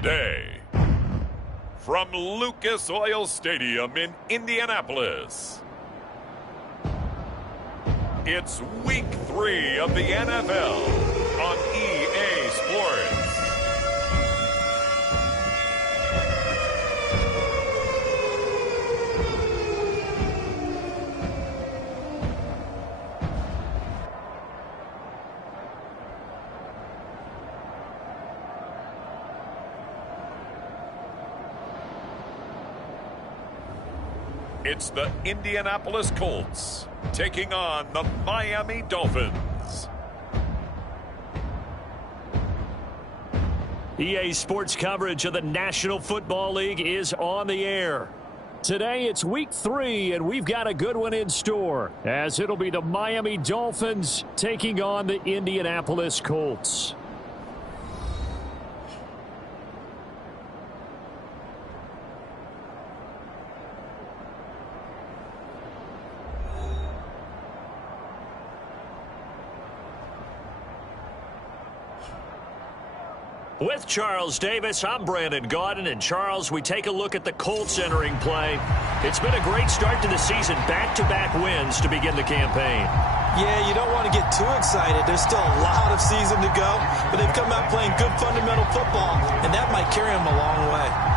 today. From Lucas Oil Stadium in Indianapolis, it's Week 3 of the NFL on EA Sports. It's the Indianapolis Colts taking on the Miami Dolphins. EA Sports coverage of the National Football League is on the air. Today it's Week 3, and we've got a good one in store, as it'll be the Miami Dolphins taking on the Indianapolis Colts. With Charles Davis, I'm Brandon Gaudin. And Charles, we take a look at the Colts entering play. It's been a great start to the season, back-to-back wins to begin the campaign. Yeah, you don't want to get too excited. There's still a lot of season to go, but they've come out playing good fundamental football, and that might carry them a long way.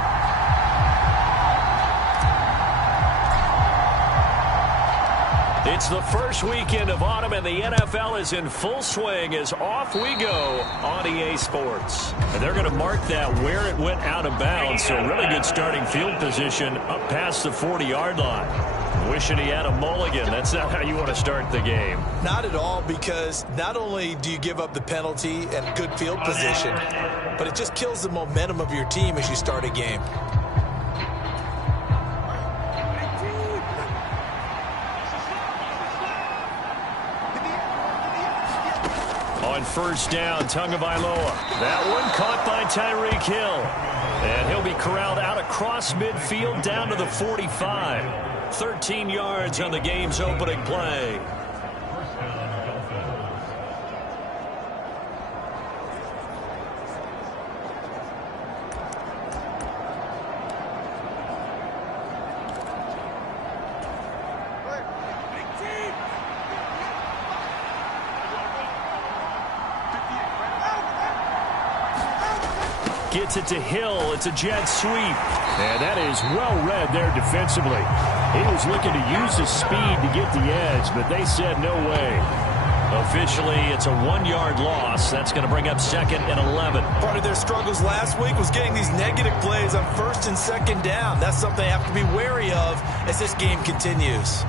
It's the first weekend of autumn, and the NFL is in full swing as off we go on EA Sports. And they're going to mark that where it went out of bounds, so really good starting field position up past the 40-yard line. Wishing he had a mulligan. That's not how you want to start the game. Not at all, because not only do you give up the penalty and good field position, but it just kills the momentum of your team as you start a game. On first down, Tagovailoa. That one caught by Tyreek Hill. And he'll be corralled out across midfield down to the 45. 13 yards on the game's opening play. Gets it to Hill. It's a jet sweep. And that is well read there defensively. He was looking to use his speed to get the edge, but they said no way. Officially, it's a 1-yard loss. That's going to bring up 2nd and 11. Part of their struggles last week was getting these negative plays on 1st and 2nd down. That's something they have to be wary of as this game continues.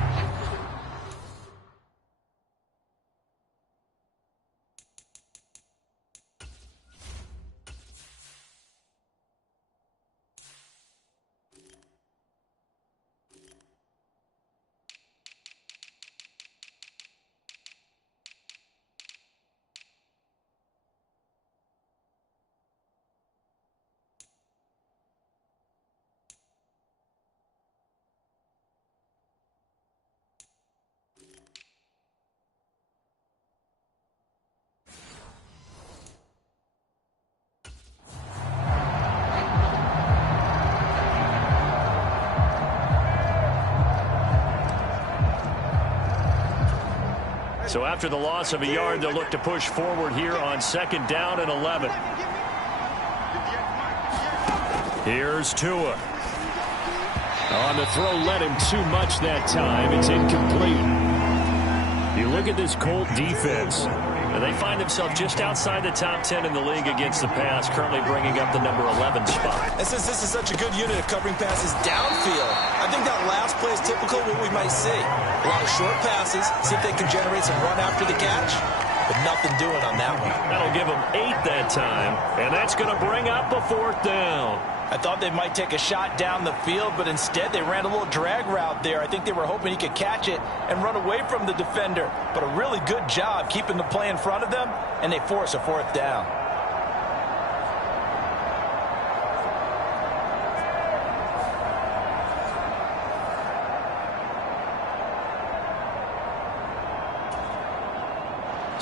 So after the loss of a yard, they'll look to push forward here on 2nd down and 11. Here's Tua. On the throw, led him too much that time. It's incomplete. You look at this Colt defense, and they find themselves just outside the top 10 in the league against the pass, currently bringing up the number 11 spot. And since this is such a good unit of covering passes downfield, I think that last play is typical of what we might see. A lot of short passes, see if they can generate some run after the catch, but nothing doing on that one. That'll give them 8 that time, and that's going to bring up a 4th down. I thought they might take a shot down the field, but instead they ran a little drag route there. I think they were hoping he could catch it and run away from the defender. But a really good job keeping the play in front of them, and they force a 4th down.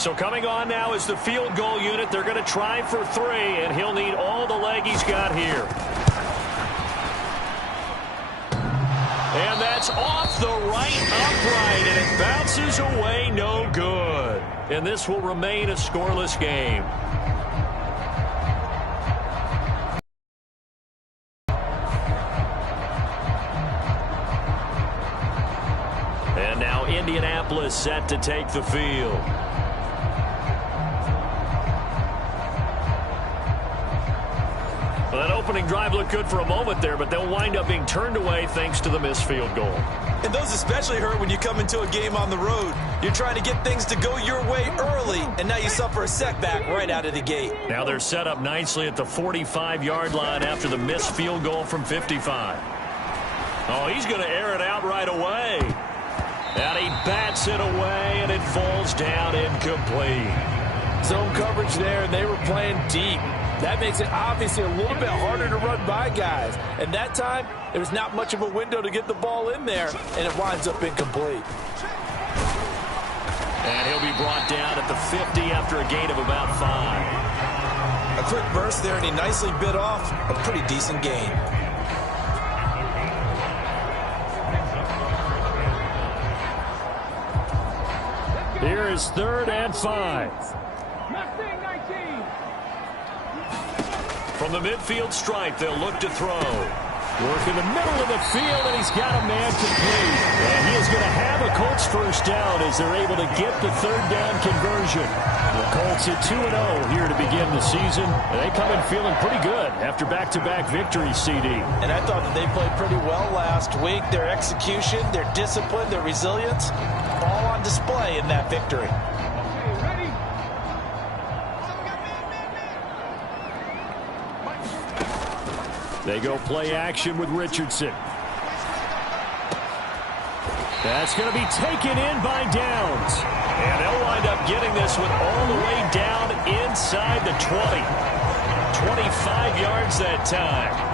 So coming on now is the field goal unit. They're going to try for 3, and he'll need all the leg he's got here. And that's off the right upright, and it bounces away, no good. And this will remain a scoreless game. And now Indianapolis set to take the field. Well, that opening drive looked good for a moment there, but they'll wind up being turned away thanks to the missed field goal. And those especially hurt when you come into a game on the road. You're trying to get things to go your way early, and now you suffer a setback right out of the gate. Now they're set up nicely at the 45-yard line after the missed field goal from 55. Oh, he's going to air it out right away. And he bats it away, and it falls down incomplete. Zone coverage there, and they were playing deep. That makes it obviously a little bit harder to run by guys. And that time, there was not much of a window to get the ball in there, and it winds up incomplete. And he'll be brought down at the 50 after a gain of about 5. A quick burst there, and he nicely bit off a pretty decent gain. Here is 3rd and 5. From the midfield stripe, they'll look to throw. Work in the middle of the field, and he's got a man complete. And he is going to have a Colts first down as they're able to get the 3rd down conversion. The Colts at 2-0 here to begin the season. They come in feeling pretty good after back-to-back victories, CD. And I thought that they played pretty well last week. Their execution, their discipline, their resilience, all on display in that victory. They go play action with Richardson. That's going to be taken in by Downs. And they'll wind up getting this one all the way down inside the 20. 25 yards that time.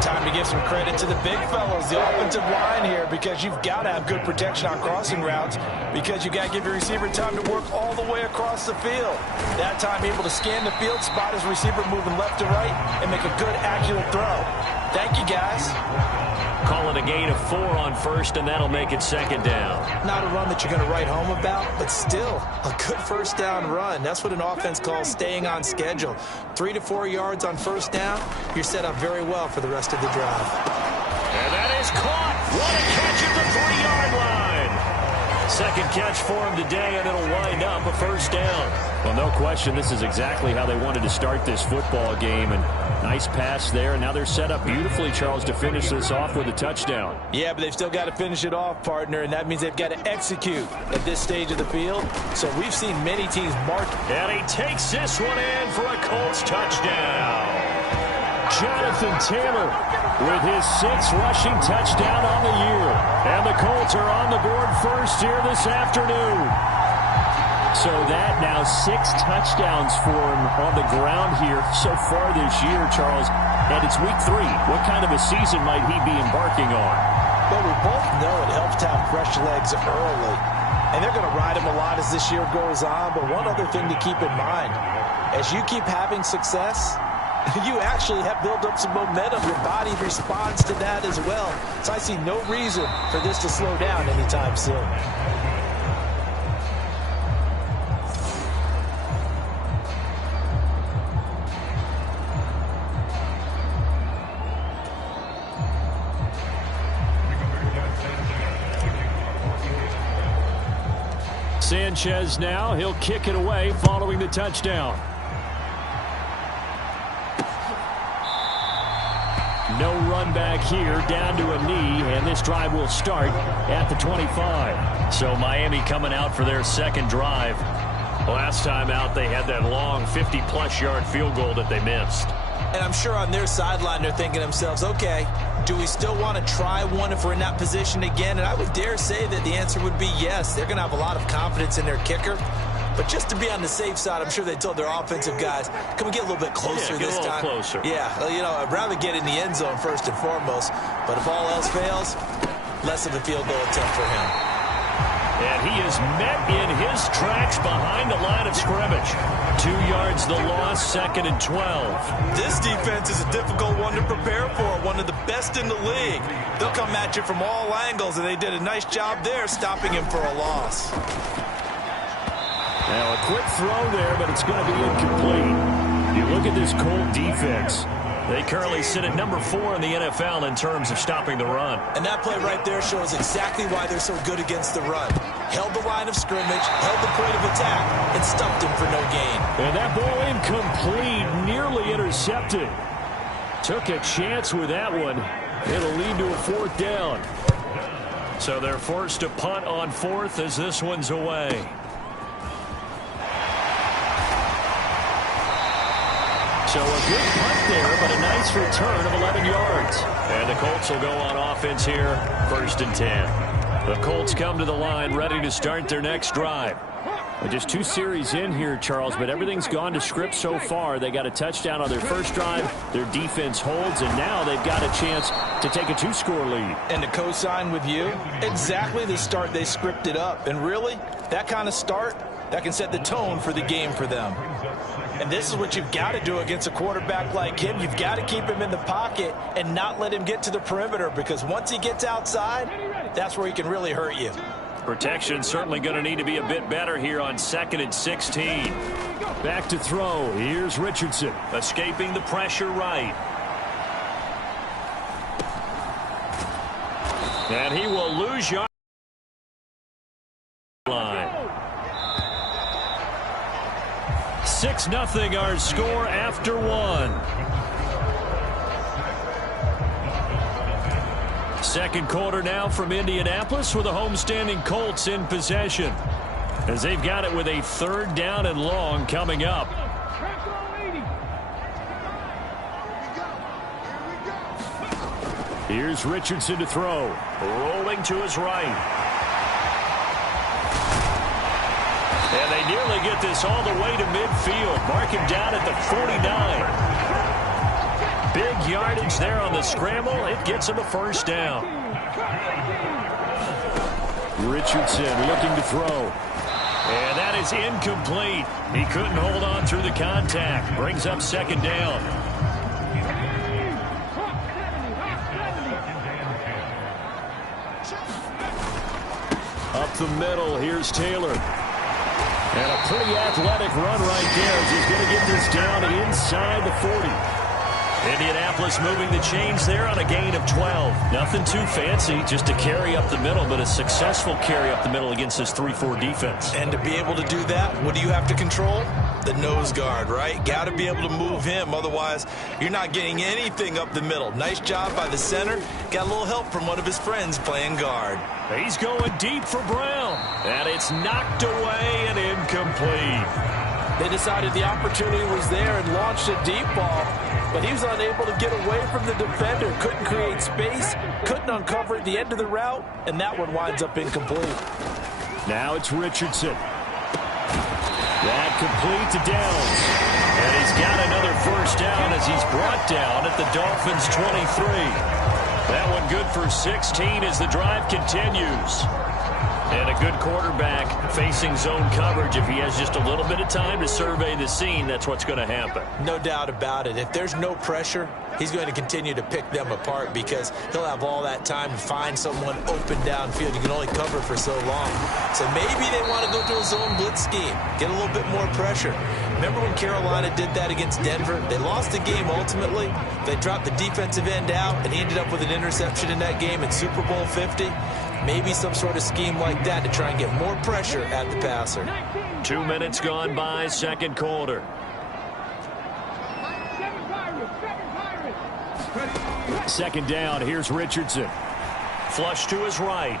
Time to give some credit to the big fellows, the offensive line here, because you've got to have good protection on crossing routes, because you've got to give your receiver time to work all the way across the field. That time able to scan the field, spot his receiver moving left to right, and make a good, accurate throw. Thank you, guys. Calling a gain of 4 on 1st, and that'll make it 2nd down. Not a run that you're going to write home about, but still a good 1st down run. That's what an offense calls staying on schedule. 3 to 4 yards on 1st down, you're set up very well for the rest of the drive. And that is caught. What a catch at the 3-yard line. 2nd catch for him today, and it'll wind up a 1st down. Well, no question, this is exactly how they wanted to start this football game. And nice pass there, and now they're set up beautifully, Charles, to finish this off with a touchdown. Yeah, but they've still got to finish it off, partner, and that means they've got to execute at this stage of the field. So we've seen many teams mark. And he takes this one in for a Colts touchdown. Jonathan Taylor with his 6th rushing touchdown on the year. And the Colts are on the board first here this afternoon. So that now 6 touchdowns for him on the ground here so far this year, Charles. And it's week 3. What kind of a season might he be embarking on? Well, we both know it helps to have fresh legs early. And they're going to ride him a lot as this year goes on. But one other thing to keep in mind, as you keep having success, you actually have built up some momentum. Your body responds to that as well. So I see no reason for this to slow down anytime soon. Sanchez now, he'll kick it away following the touchdown. No run back here, down to a knee, and this drive will start at the 25. So Miami coming out for their 2nd drive. Last time out, they had that long 50-plus yard field goal that they missed. And I'm sure on their sideline, they're thinking to themselves, okay, do we still want to try one if we're in that position again? And I would dare say that the answer would be yes. They're going to have a lot of confidence in their kicker. But just to be on the safe side, I'm sure they told their offensive guys, can we get a little bit closer this time? Closer. Yeah, well, you know, I'd rather get in the end zone first and foremost. But if all else fails, less of a field goal attempt for him. And he is met in his tracks behind the line of scrimmage. 2 yards the loss, 2nd and 12. This defense is a difficult one to prepare for, one of the best in the league. They'll come at you from all angles, and they did a nice job there stopping him for a loss. Now a quick throw there, but it's going to be incomplete. You look at this Colt defense. They currently sit at number 4 in the NFL in terms of stopping the run. And that play right there shows exactly why they're so good against the run. Held the line of scrimmage, held the point of attack, and stuffed him for no gain. And that ball incomplete, nearly intercepted. Took a chance with that one. It'll lead to a 4th down. So they're forced to punt on 4th as this one's away. So a good punt there, but a nice return of 11 yards. And the Colts will go on offense here, 1st and 10. The Colts come to the line ready to start their next drive. Well, just 2 series in here, Charles, but everything's gone to script so far. They got a touchdown on their first drive. Their defense holds, and now they've got a chance to take a 2-score lead. And to co-sign with you, exactly the start they scripted up. And really, that kind of start, that can set the tone for the game for them. And this is what you've got to do against a quarterback like him. You've got to keep him in the pocket and not let him get to the perimeter, because once he gets outside, that's where he can really hurt you. Protection certainly going to need to be a bit better here on 2nd and 16. Back to throw. Here's Richardson. Escaping the pressure right. And he will lose yard line. 6-0 our score after 1. Second quarter now from Indianapolis with the homestanding Colts in possession, as they've got it with a 3rd down and long coming up. Here's Richardson to throw. Rolling to his right. And they nearly get this all the way to midfield. Mark him down at the 49. Big yardage there on the scramble. It gets him a 1st down. Richardson looking to throw. And that is incomplete. He couldn't hold on through the contact. Brings up 2nd down. Up the middle, here's Taylor. And a pretty athletic run right there as he's going to get this down inside the 40. Indianapolis moving the chains there on a gain of 12. Nothing too fancy, just a carry up the middle, but a successful carry up the middle against this 3-4 defense. And to be able to do that, what do you have to control? The nose guard, right? Got to be able to move him, otherwise you're not getting anything up the middle. Nice job by the center. Got a little help from one of his friends playing guard. He's going deep for Brown, and it's knocked away and incomplete. They decided the opportunity was there and launched a deep ball, but he was unable to get away from the defender. Couldn't create space, couldn't uncover at the end of the route, and that one winds up incomplete. Now it's Richardson. That complete to Downs. And he's got another 1st down as he's brought down at the Dolphins' 23. That one good for 16 as the drive continues. And a good quarterback facing zone coverage. If he has just a little bit of time to survey the scene, that's what's going to happen. No doubt about it. If there's no pressure, he's going to continue to pick them apart because he'll have all that time to find someone open downfield. You can only cover for so long. So maybe they want to go to a zone blitz scheme, get a little bit more pressure. Remember when Carolina did that against Denver? They lost the game ultimately. They dropped the defensive end out, and he ended up with an interception in that game in Super Bowl 50. Maybe some sort of scheme like that to try and get more pressure at the passer. 2 minutes gone by, 2nd quarter. Second down, here's Richardson. Flush to his right.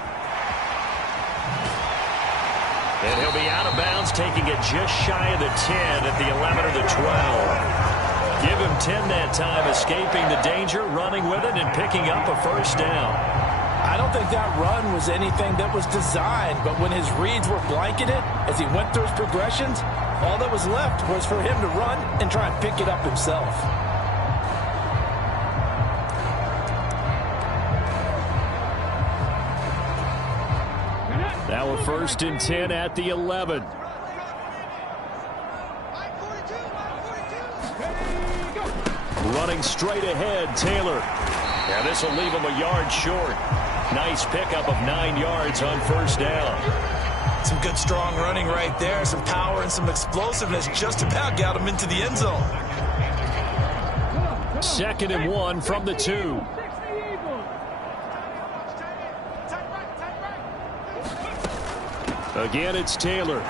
And he'll be out of bounds, taking it just shy of the 10 at the 11 or the 12. Give him 10 that time, escaping the danger, running with it, and picking up a 1st down. I don't think that run was anything that was designed, but when his reads were blanketed as he went through his progressions, all that was left was for him to run and try and pick it up himself. Now we're 1st and 10 at the 11. Running straight ahead, Taylor. Yeah, this will leave him a yard short. Nice pickup of 9 yards on 1st down. Some good, strong running right there. Some power and some explosiveness. Just about got him into the end zone. 2nd and 1 from the 2. Again, it's Taylor. They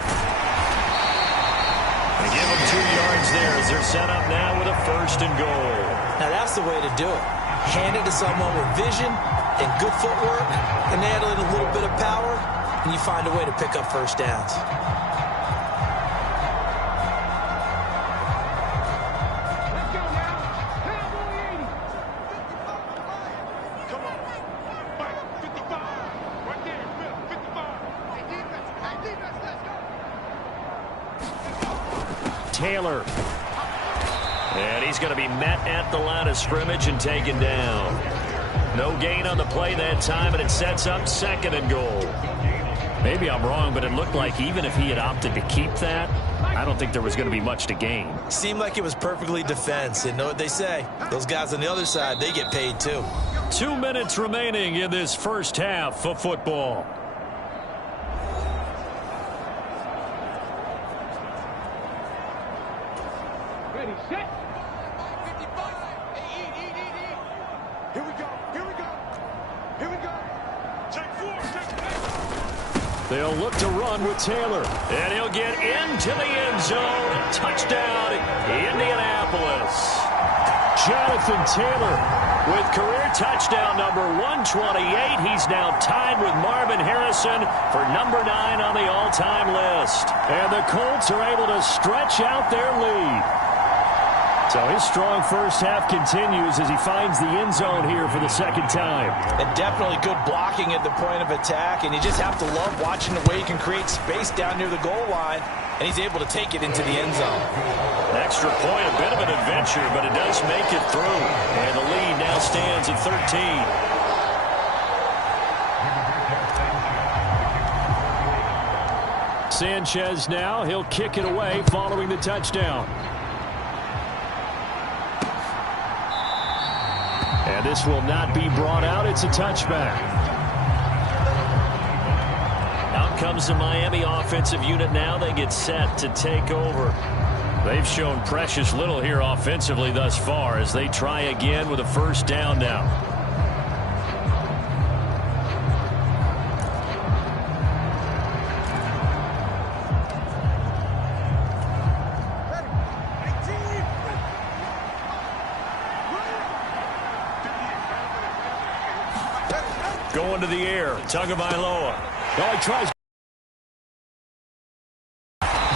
give him 2 yards there as they're set up now with a 1st and goal. Now, that's the way to do it. Hand it to someone with vision and good footwork, and add in a little bit of power, and you find a way to pick up 1st downs. Taylor. And he's going to be met at the line of scrimmage and taken down. No gain on the play that time, and it sets up 2nd and goal. Maybe I'm wrong, but it looked like even if he had opted to keep that, I don't think there was going to be much to gain. Seemed like it was perfectly defense. And know what they say? Those guys on the other side, they get paid too. 2 minutes remaining in this 1st half of football. Ready, set. Here we go. Here we go. Here we go. Take 4. They'll look to run with Taylor. And he'll get into the end zone. Touchdown, Indianapolis. Jonathan Taylor with career touchdown number 128. He's now tied with Marvin Harrison for number 9 on the all-time list. And the Colts are able to stretch out their lead. So his strong 1st half continues as he finds the end zone here for the 2nd time. And definitely good blocking at the point of attack, and you just have to love watching the way he can create space down near the goal line, and he's able to take it into the end zone. Extra point, a bit of an adventure, but it does make it through. And the lead now stands at 13. Sanchez now, he'll kick it away following the touchdown. And this will not be brought out. It's a touchback. Out comes the Miami offensive unit now. They get set to take over. They've shown precious little here offensively thus far as they try again with a 1st down now. Going to the air. Tagovailoa. Oh, he tries.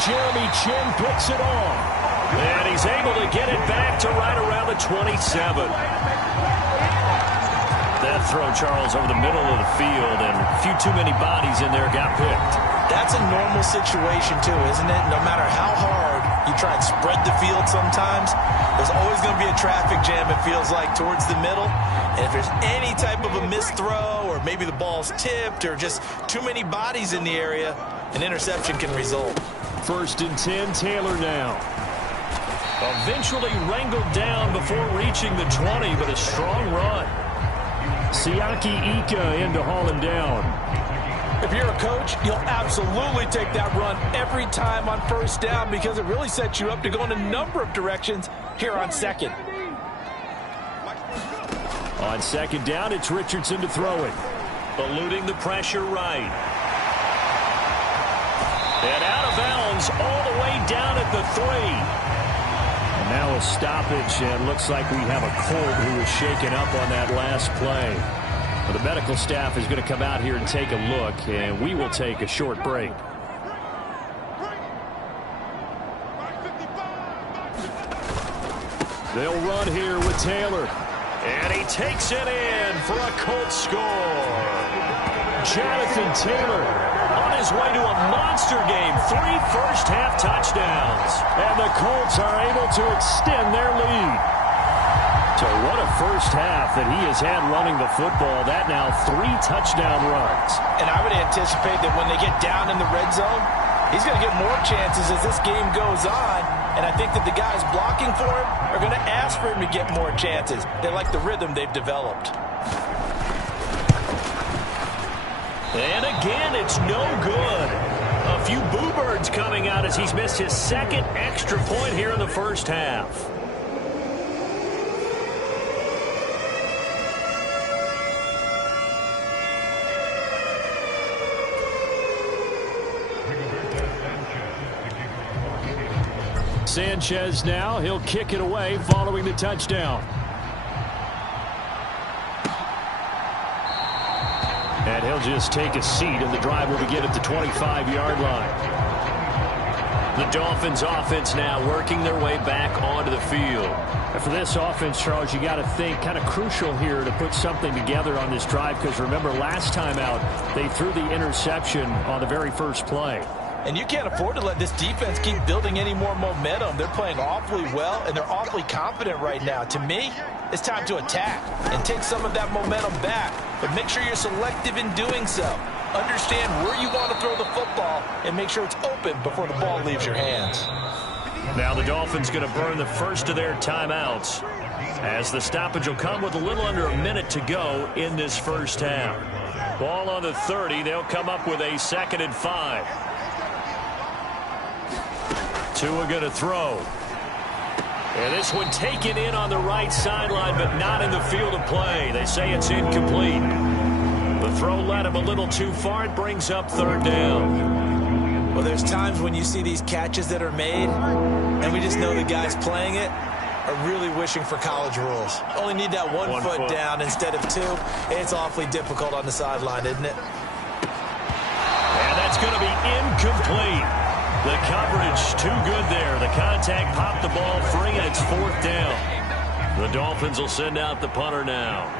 Jeremy Chin picks it off. And he's able to get it back to right around the 27. That throw, Charles, over the middle of the field, and a few too many bodies in there got picked. That's a normal situation, too, isn't it? No matter how hard you try and spread the field sometimes, there's always going to be a traffic jam, it feels like, towards the middle. And if there's any type of a missed throw, or maybe the ball's tipped, or just too many bodies in the area, an interception can result. 1st and 10, Taylor now. Eventually wrangled down before reaching the 20, but a strong run. Siaki Ika in to haul him down. If you're a coach, you'll absolutely take that run every time on 1st down because it really sets you up to go in a number of directions here on 2nd. On 2nd down, it's Richardson to throw it. Eluding the pressure right. And out of bounds all the way down at the 3. And now a stoppage, and looks like we have a Colt who was shaken up on that last play. Well, the medical staff is going to come out here and take a look, and we will take a short break. They'll run here with Taylor. And he takes it in for a Colts score. Jonathan Taylor on his way to a monster game. 3 first-half touchdowns. And the Colts are able to extend their lead. So what a first half that he has had running the football. That now 3 touchdown runs. And I would anticipate that when they get down in the red zone, he's going to get more chances as this game goes on. And I think that the guys blocking for him are going to ask for him to get more chances. They like the rhythm they've developed. And again, it's no good. A few boo birds coming out as he's missed his second extra point here in the first half. Sanchez now, he'll kick it away following the touchdown. And he'll just take a seat, and the drive will begin at the 25-yard line. The Dolphins offense now working their way back onto the field. And for this offense, Charles, you got to think kind of crucial here to put something together on this drive, because remember last time out they threw the interception on the very first play. And you can't afford to let this defense keep building any more momentum. They're playing awfully well, and they're awfully confident right now. To me, it's time to attack and take some of that momentum back. But make sure you're selective in doing so. Understand where you want to throw the football and make sure it's open before the ball leaves your hands. Now the Dolphins going to burn the first of their timeouts, as the stoppage will come with a little under a minute to go in this first half. Ball on the 30. They'll come up with a 2nd and 5. Tua going to throw. And this one taken in on the right sideline, but not in the field of play. They say it's incomplete. The throw led him a little too far. It brings up 3rd down. Well, there's times when you see these catches that are made, and we just know the guys playing it are really wishing for college rules. Only need that one foot down instead of 2. It's awfully difficult on the sideline, isn't it? And that's going to be incomplete. The coverage too good there. The contact popped the ball free, and it's 4th down. The Dolphins will send out the punter now.